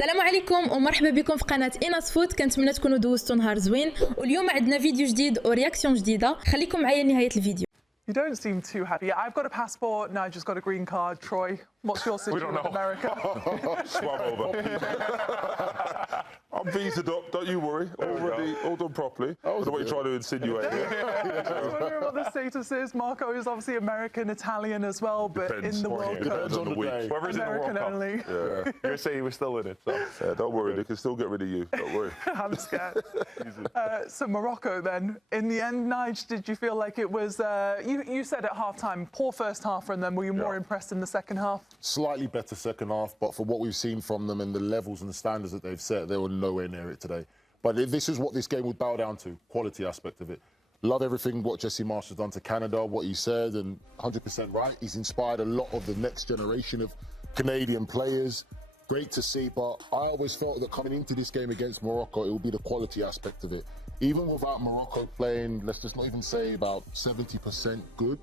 السلام عليكم ومرحبا بكم في قناة إيناس فوت. كنتمنى تكونوا دوزتوا نهار زوين، واليوم عندنا فيديو جديد ورياكسيون جديدة. خليكم معايا لنهاية الفيديو. You don't seem too happy. Yeah, I've got a passport, Nigel's got a green card. Troy, what's your situation with America? Swam over. I'm visaed up, don't you worry. Already, all done properly. I don't know what you're trying to insinuate here. I was wondering what the status is. Marco is obviously American, Italian as well, but Depends. in the World Cup. Depends on the week. Whoever's in the World American Cup. only. Yeah. You're saying he was still in it. So. Yeah, don't worry, they can still get rid of you. Don't worry. I'm scared. So Morocco then, in the end, Nige, did you feel like it was, you said at half-time, poor first half from them, were you more impressed in the second half? Slightly better second half, but for what we've seen from them and the levels and the standards that they've set, they were nowhere near it today. But this is what this game would bow down to, quality aspect of it. Love everything what Jesse Marsch has done to Canada, what he said, and 100% right. He's inspired a lot of the next generation of Canadian players. Great to see, but I always felt that coming into this game against Morocco, it would be the quality aspect of it. Even without Morocco playing, let's just not even say about 70% good,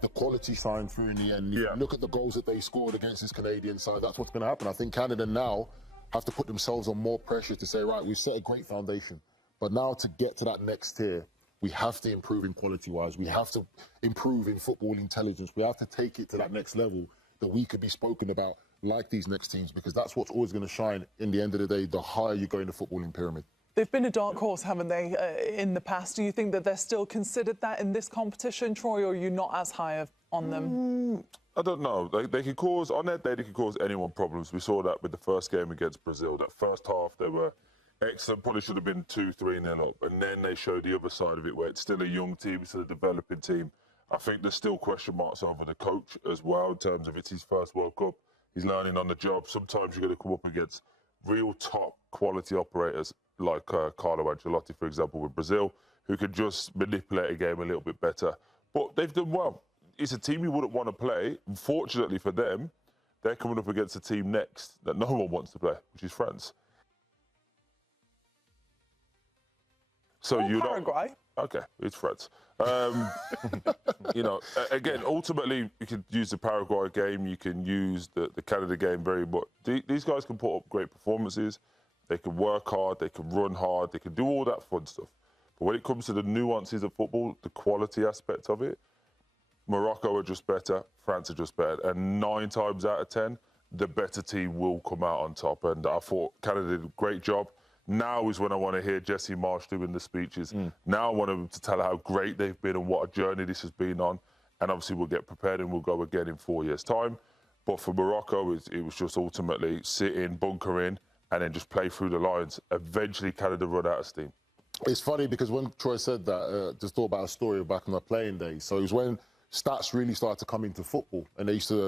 the quality shined through in the end. You look at the goals that they scored against this Canadian side, that's what's going to happen. I think Canada now have to put themselves on more pressure to say, right, we've set a great foundation, but now to get to that next tier, we have to improve in quality-wise. We have to improve in football intelligence. We have to take it to that next level that we could be spoken about like these next teams, because that's what's always going to shine in the end of the day, the higher you go in the footballing pyramid. They've been a dark horse, haven't they, in the past? Do you think that they're still considered that in this competition, Troy, or are you not as high on them? I don't know. They can cause, on their day, they can cause anyone problems. We saw that with the first game against Brazil. That first half, they were excellent. Probably should have been 2-3-0 up. And then they showed the other side of it, where it's still a young team, it's still a developing team. I think there's still question marks over the coach as well, in terms of it's his first World Cup. He's learning on the job. Sometimes you're going to come up against real top quality operators like Carlo Ancelotti, for example, with Brazil, who could just manipulate a game a little bit better. But they've done well. It's a team you wouldn't want to play. Unfortunately for them, they're coming up against a team next that no one wants to play, which is France. So you Paraguay. Okay, it's France. You know, again, ultimately, you can use the Paraguay game, you can use the Canada game very much. These guys can put up great performances, they can work hard, they can run hard, they can do all that fun stuff. But when it comes to the nuances of football, the quality aspect of it, Morocco are just better, France are just better. And 9 times out of 10, the better team will come out on top. And I thought Canada did a great job. Now is when I want to hear Jesse Marsch doing the speeches. Now I want them to tell how great they've been and what a journey this has been on. And obviously we'll get prepared and we'll go again in 4 years' time. But for Morocco, it was just ultimately sit in, bunker in, and then just play through the lines. Eventually Canada run out of steam. It's funny because when Troy said that, just thought about a story back in my playing days. So it was when stats really started to come into football, and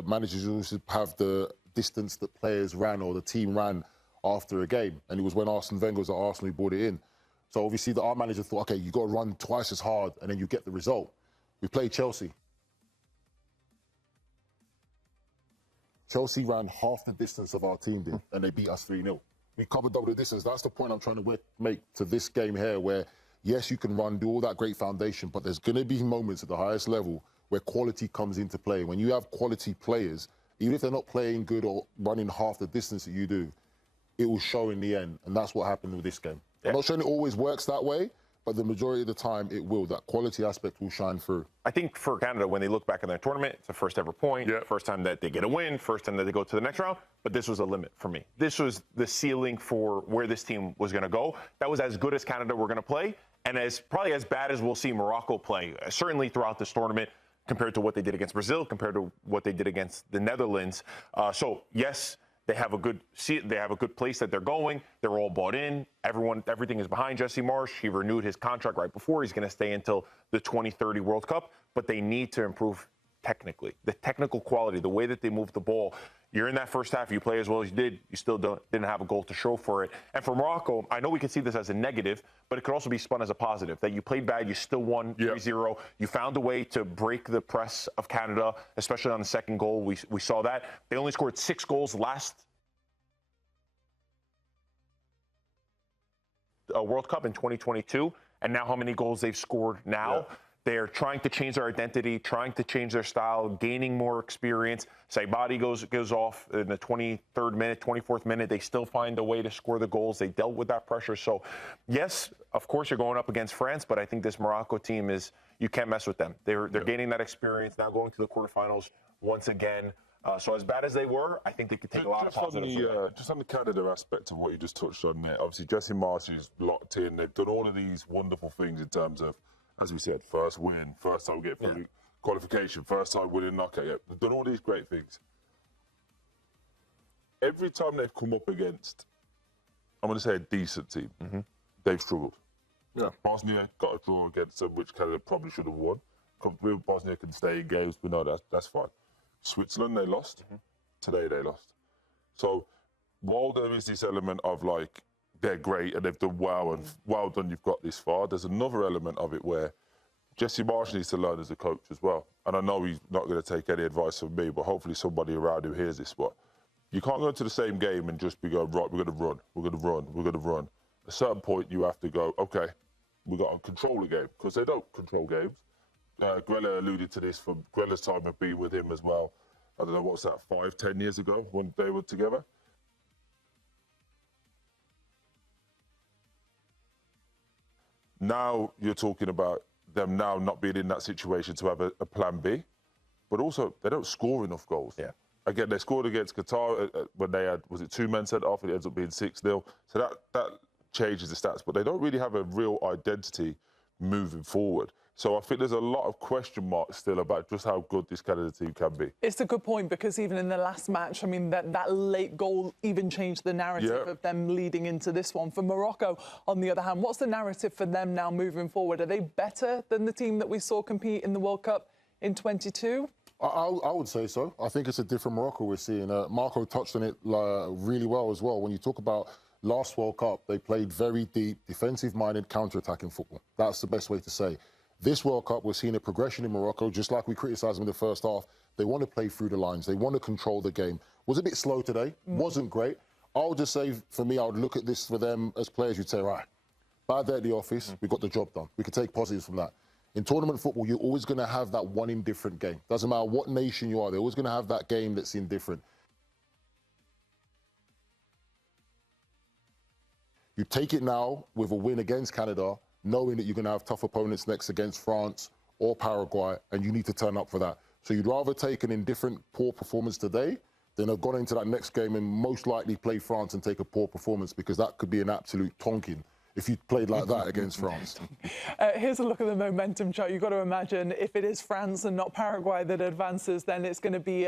managers used to have the distance that players ran or the team ran after a game. And it was when Arsene Wenger was at Arsenal, he brought it in. So obviously our manager thought, okay, you got to run twice as hard and then you get the result. We played Chelsea. Chelsea ran half the distance of our team did, and they beat us 3-0. We covered double the distance. That's the point I'm trying to make to this game here, where yes, you can run, do all that great foundation, but there's going to be moments at the highest level where quality comes into play. When you have quality players, even if they're not playing good or running half the distance that you do, it will show in the end, and that's what happened with this game. I'm not saying it always works that way, but the majority of the time it will. That quality aspect will shine through. I think for Canada, when they look back in their tournament, it's the first ever point, first time that they get a win, first time that they go to the next round, but this was a limit for me. This was the ceiling for where this team was going to go. That was as good as Canada were going to play, and probably as bad as we'll see Morocco play, certainly throughout this tournament, compared to what they did against Brazil, compared to what they did against the Netherlands. So yes, they have a good place that they're going. They're all bought in. Everything is behind Jesse Marsch. He renewed his contract right before. He's going to stay until the 2030 World Cup. But they need to improve technically. The technical quality, the way that they move the ball. You're in that first half, you play as well as you did, you still didn't have a goal to show for it. And for Morocco, I know we can see this as a negative, but it could also be spun as a positive, that you played bad, you still won 3-0. You found a way to break the press of Canada, especially on the second goal. We saw that. They only scored 6 goals last World Cup in 2022, and now how many goals they've scored now. They're trying to change their identity, trying to change their style, gaining more experience. Saibadi goes off in the 23rd minute, 24th minute. They still find a way to score the goals. They dealt with that pressure. So, yes, of course, you're going up against France, but I think this Morocco team is, you can't mess with them. They're gaining that experience, now going to the quarterfinals once again. So as bad as they were, I think they could take a lot of positives. Just on the Canada aspect of what you just touched on there, obviously Jesse Marsh's locked in. They've done all of these wonderful things in terms of, as we said, first win, first time we get through qualification, first time winning knockout. Yeah, they've done all these great things. Every time they've come up against, I'm going to say a decent team, they've struggled. Yeah. Bosnia got a draw against them, which Canada probably should have won. Bosnia can stay in games, but no, that's fine. Switzerland, they lost. Today, they lost. So while there is this element of, like, they're great and they've done well and well done, you've got this far, there's another element of it where Jesse Marsh needs to learn as a coach as well. And I know he's not going to take any advice from me, but hopefully somebody around him hears this. But you can't go into the same game and just be going, right, we're going to run, we're going to run, we're going to run. At a certain point, you have to go, okay, we've got to control the game, because they don't control games. Grella alluded to this from Grella's time of being with him as well. I don't know, what's that, 5, 10 years ago when they were together? Now you're talking about them now not being in that situation to have a plan B, but also they don't score enough goals. Yeah. Again, they scored against Qatar when they had, was it 2 men sent off? It ends up being 6-0. So that changes the stats, but they don't really have a real identity moving forward. So I think there's a lot of question marks still about just how good this Canada team can be. It's a good point, because even in the last match, I mean, that late goal even changed the narrative of them leading into this one. For Morocco, on the other hand, what's the narrative for them now moving forward? Are they better than the team that we saw compete in the World Cup in 22? I would say so. I think it's a different Morocco we're seeing. Marco touched on it really well as well. When you talk about last World Cup, they played very deep, defensive-minded, counter-attacking football. That's the best way to say. This World Cup, we're seeing a progression in Morocco, just like we criticised them in the first half. They want to play through the lines. They want to control the game. Was a bit slow today. Wasn't great. I'll just say, for me, I would look at this for them as players. You'd say, right, bad day at the office. We got the job done. We could take positives from that. In tournament football, you're always going to have that one indifferent game. Doesn't matter what nation you are. They're always going to have that game that's indifferent. You take it now with a win against Canada, knowing that you're going to have tough opponents next against France or Paraguay, and you need to turn up for that. So you'd rather take an indifferent, poor performance today than have gone into that next game and most likely play France and take a poor performance, because that could be an absolute tonking if you played like that against France. Here's a look at the momentum chart. You've got to imagine if it is France and not Paraguay that advances, then it's going to be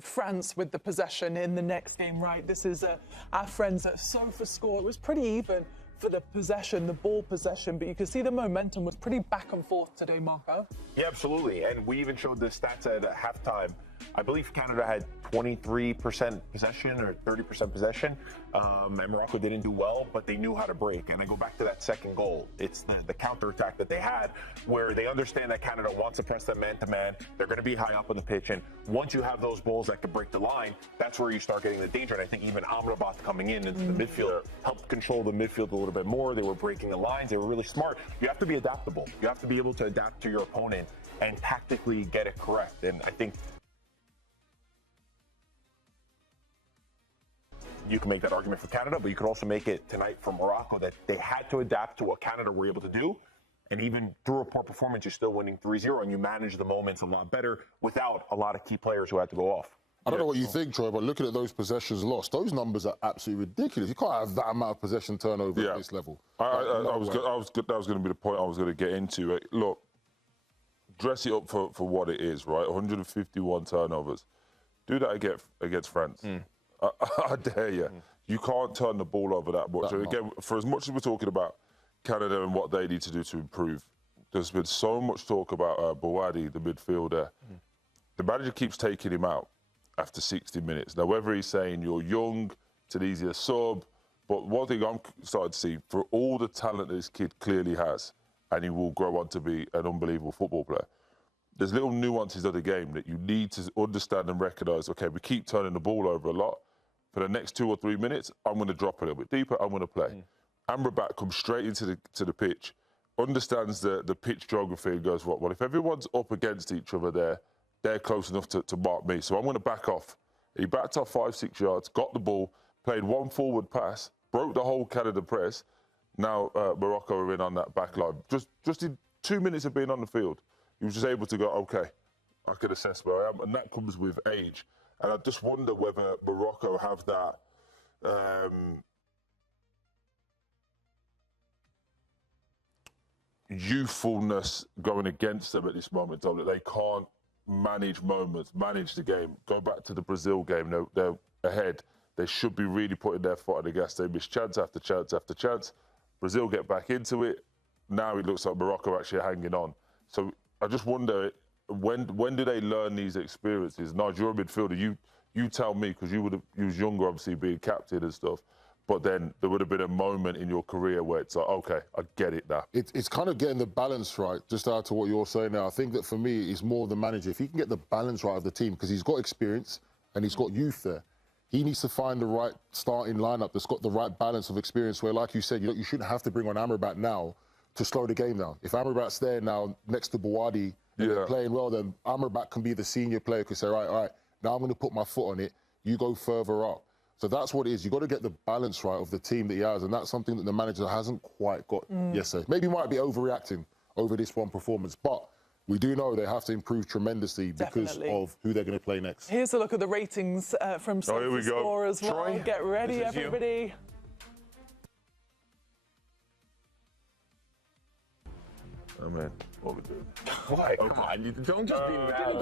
France with the possession in the next game, right? This is our friends at SofaScore. It was pretty even for the possession, the ball possession, but you can see the momentum was pretty back and forth today, Marco. Yeah, absolutely. And we even showed the stats at halftime. I believe Canada had 23% possession or 30% possession, and Morocco didn't do well, but they knew how to break. And I go back to that second goal. It's the counterattack that they had, where they understand that Canada wants to press them man-to-man. They're going to be high up on the pitch, and once you have those balls that can break the line, that's where you start getting the danger. And I think even Amrabat coming in into the midfield helped control the midfield a little bit more. They were breaking the lines. They were really smart. You have to be adaptable. You have to be able to adapt to your opponent and tactically get it correct. And I think you can make that argument for Canada, but you could also make it tonight for Morocco that they had to adapt to what Canada were able to do. And even through a poor performance, you're still winning 3-0, and you manage the moments a lot better without a lot of key players who had to go off. I don't know what you think, Troy, but looking at those possessions lost, those numbers are absolutely ridiculous. You can't have that amount of possession turnover at this level. That was going to be the point I was going to get into. Look, dress it up for what it is, right? 151 turnovers. Do that against France. I dare you. You can't turn the ball over that much. And again, for as much as we're talking about Canada and what they need to do to improve, there's been so much talk about Bouadi, the midfielder. The manager keeps taking him out after 60 minutes. Now, whether he's saying you're young, Tunisia sub, but one thing I'm starting to see, for all the talent this kid clearly has, and he will grow on to be an unbelievable football player, there's little nuances of the game that you need to understand and recognise, okay, we keep turning the ball over a lot. For the next 2 or 3 minutes, I'm going to drop a little bit deeper, I'm going to play. Amrabat comes straight into the pitch understands the pitch geography and goes, well, if everyone's up against each other there, they're close enough to mark me. So I'm going to back off. He backed off 5-6 yards, got the ball, played one forward pass, broke the whole Canada press. Now Morocco are in on that back line. Just in 2 minutes of being on the field, he was just able to go, OK, I can assess where I am. And that comes with age. And I just wonder whether Morocco have that youthfulness going against them at this moment, that they can't manage moments, manage the game. Go back to the Brazil game, they're ahead. They should be really putting their foot on the gas. They miss chance after chance after chance. Brazil get back into it. Now it looks like Morocco actually hanging on. So I just wonder, when do they learn these experiences? Nigel, you're a midfielder. You tell me, because you was younger, obviously, being captain and stuff. But then there would have been a moment in your career where it's like, OK, I get it now. It's kind of getting the balance right, just out to what you're saying now. I think that for me, it's more the manager. If he can get the balance right of the team, because he's got experience and he's got youth there, he needs to find the right starting lineup that's got the right balance of experience where, like you said, you shouldn't have to bring on Amrabat now to slow the game down. If Amrabat's there now next to Bouadi and they're playing well, then Amrabat can be the senior player who can say, all right, now I'm going to put my foot on it. You go further up. So that's what it is. You've got to get the balance right of the team that he has, and that's something that the manager hasn't quite got yesterday. Maybe he might be overreacting over this one performance, but we do know they have to improve tremendously because of who they're going to play next. Here's a look at the ratings from SofaScore as well. Troy, get ready, everybody. Oh, man, what we doing? Why? Come on, you don't just be mad.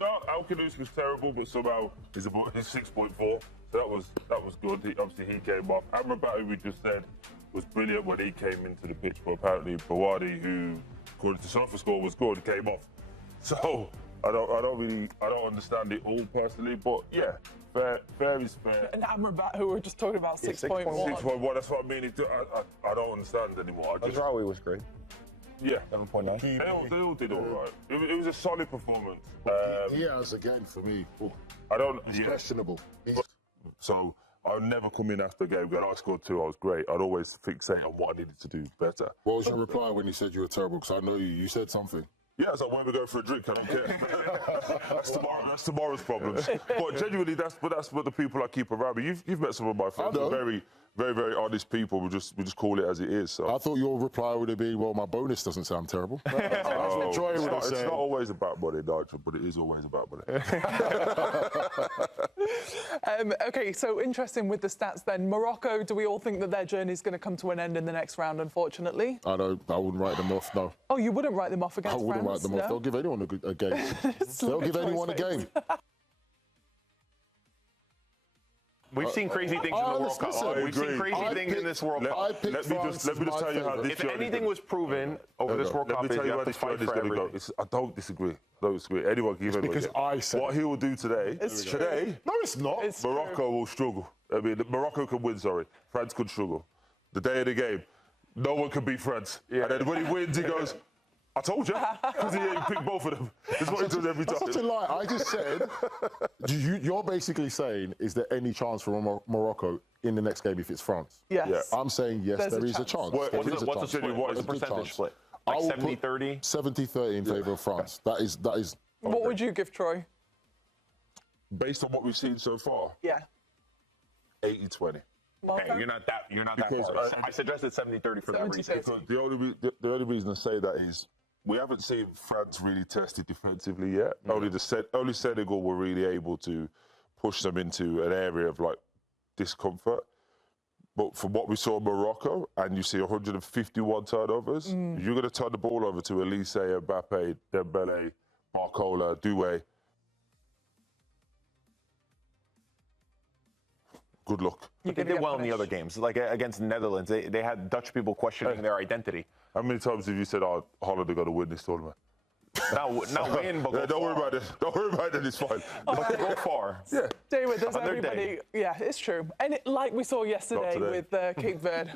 No, Al-Khanusi was terrible, but somehow he's 6.4. So that was good. Obviously, he came off. Amrabat, who we just said, was brilliant when he came into the pitch, but apparently Bouadi, who according to SofaScore was good, came off. So I don't understand it all personally, but yeah, fair is fair. And Amrabat, who we were just talking about, 6.1. 6.1. That's what I mean. I don't understand anymore. Azraoui was great. Yeah, 7.9. They all did all right. It was a solid performance. He has, again, for me, He's questionable. So I'd never come in after a game going, I scored 2, I was great. I'd always fixate on what I needed to do better. What was your reply when you said you were terrible? Because I know you said something. Yeah, it's like, when we go for a drink, I don't care. That's tomorrow's problems. But genuinely, that's what the people I keep around me. You've met some of my friends, very, very, very honest people. We just call it as it is. So. I thought your reply would have been, well, my bonus doesn't sound terrible. It's not always about money, Nigel, but it is always about money. OK, so interesting with the stats then. Morocco, do we all think that their journey is going to come to an end in the next round, unfortunately? I wouldn't write them off, no. Oh, you wouldn't write them off against France? I wouldn't write them off. They'll give anyone a game. They'll give anyone a game. We've seen crazy things in the World Cup. We've seen crazy things in this World Cup. Let me just tell you how this If anything was proven over this World Cup, you have to fight for everything. I don't disagree. Anyone can give it. Because I said what he will do today. No, it's not. Morocco will struggle. I mean, Morocco can win. Sorry, France could struggle. The day of the game, no one can beat France. Yeah. And then when he wins, he goes, I told you, because he picked both of them. That's what he does every time. That's such a lie. I just said, you're basically saying, is there any chance for Morocco in the next game if it's France? Yes. Yeah. I'm saying, yes, there is a chance. What's the percentage split? Like 70-30? 70-30 in favour of France. That is. What would you give, Troy? Based on what we've seen so far? Yeah. 80-20. Okay, you're not that far. I suggested 70-30 for that reason. The only reason I say that is we haven't seen France really tested defensively yet. Only Senegal were really able to push them into an area of like discomfort. But from what we saw in Morocco, and you see 151 turnovers, you're going to turn the ball over to Elise, Mbappe, Dembele, Barcola, Doué. Good luck. But they did well in the other games. Like against the Netherlands, they had Dutch people questioning their identity. How many times have you said, Holland are going to win this tournament? Not win, but don't worry about it. Don't worry about it. It's fine. But they go far. Yeah. David, there's everybody. Yeah, it's true. And like we saw yesterday with Cape Verde,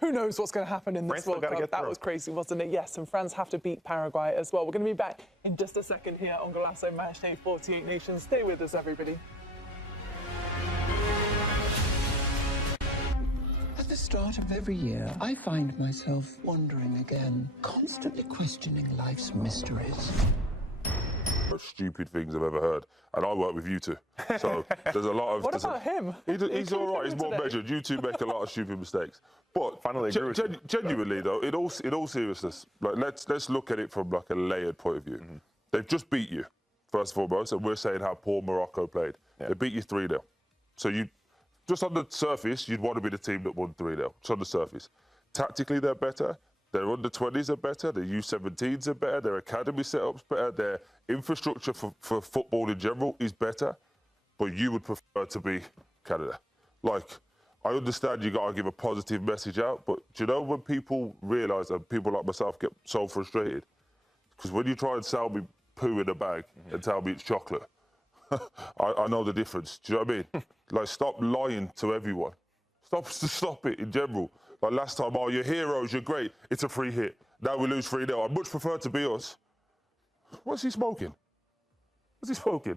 who knows what's going to happen in this World Cup? That was crazy, wasn't it? Yes, and France have to beat Paraguay as well. We're going to be back in just a second here on Golasso Matchday 48 Nations. Stay with us, everybody. As the start of every year, I find myself wondering again, constantly questioning life's mysteries. Stupid things I've ever heard, and I work with you two, so there's a lot of. What about him? He's all right. He's more measured. You two make a lot of stupid mistakes, but finally, genuinely though, in all seriousness, like let's look at it from like a layered point of view. They've just beat you, first and foremost, and we're saying how poor Morocco played. They beat you 3-0, so you just on the surface you'd want to be the team that won 3-0. Just on the surface, tactically they're better. Their under-20s are better, their U17s are better, their academy setups better, their infrastructure for football in general is better, but you would prefer to be Canada. Like, I understand you got to give a positive message out, but do you know when people realise, and people like myself get so frustrated, because when you try and sell me poo in a bag and tell me it's chocolate, I know the difference. Do you know what I mean? Like, stop lying to everyone. Stop it in general. Like last time, oh, you're heroes, you're great. It's a free hit. Now we lose 3-0. I'd much prefer to be us. What's he smoking? What's he smoking?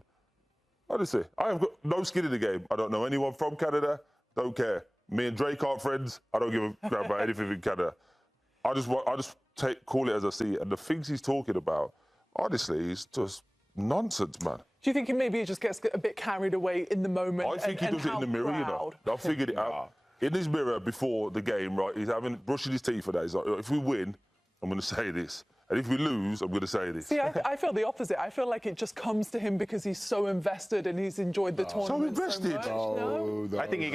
Honestly, I have got no skin in the game. I don't know anyone from Canada. Don't care. Me and Drake aren't friends. I don't give a crap about anything in Canada. I just call it as I see it. And the things he's talking about, honestly, he's just nonsense, man. Do you think he maybe just gets a bit carried away in the moment? I think he does it in the mirror, you know. I figured it out. In his mirror before the game, right, he's brushing his teeth for that. He's like, if we win, I'm going to say this. And if we lose, I'm going to say this. See, I feel the opposite. I feel like it just comes to him because he's so invested and he's enjoyed the tournament so much. No. I think he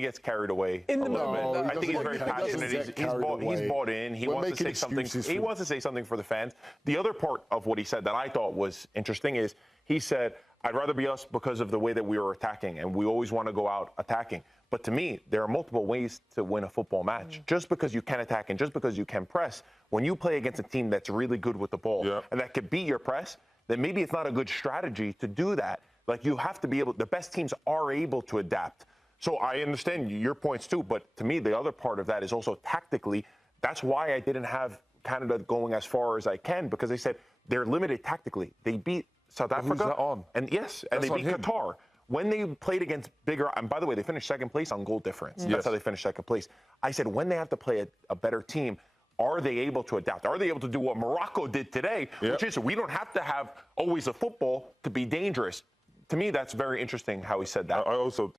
gets carried away in the moment. I think he's very passionate. He's bought in. He wants to say something. He wants to say something for the fans. The other part of what he said that I thought was interesting is he said, I'd rather be us because of the way that we were attacking, and we always want to go out attacking. But to me, there are multiple ways to win a football match. Just because you can attack and just because you can press, when you play against a team that's really good with the ball and that could beat your press, then maybe it's not a good strategy to do that. Like, you have to be able, the best teams are able to adapt. So I understand your points too, but to me, the other part of that is also tactically, that's why I didn't have Canada going as far as I can, because they said they're limited tactically. They beat South Africa. Who's that on? And yes, and they beat Qatar. When they played against bigger, and by the way, they finished second place on goal difference. That's how they finished second place. I said, when they have to play a better team, are they able to adapt? Are they able to do what Morocco did today, which is we don't have to have always a football to be dangerous? To me, that's very interesting how he said that. I also